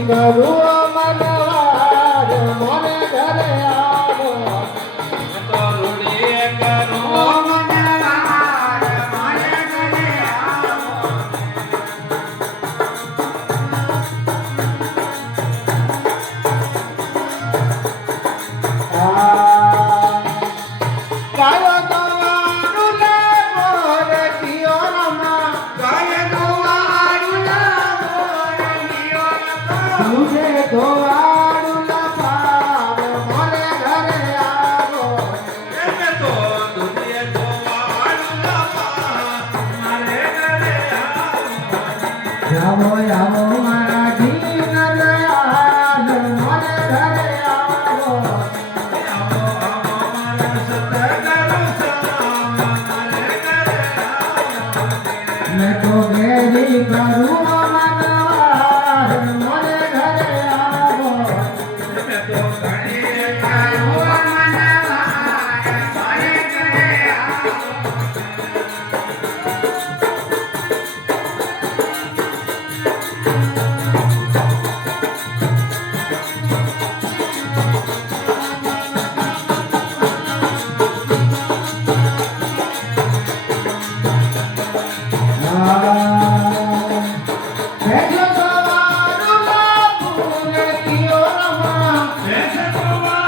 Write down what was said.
કરું મનવાર મને ઘરે આવો તો રૂડીએ કરું મનવાર મને ઘરે આવો કાયો દવારું લે મોર કિયો રમા કાયો દવારું લે મોર કિયો રમા તુજે દવારું લે પાવ મને ઘરે આવો એમે તો રૂડીએ દવારું લે પાવ મારે ઘરે આવો આવો મારા જીવન આલ મને ઘરે આવો मैं तो मेरी करूँ मनवार मोरे घरे आवो मैं तो घड़ी करूँ मनवार मोरे घरे आवो भेजो दवारू ला फूल कियो रमा जैसे तुम्हारा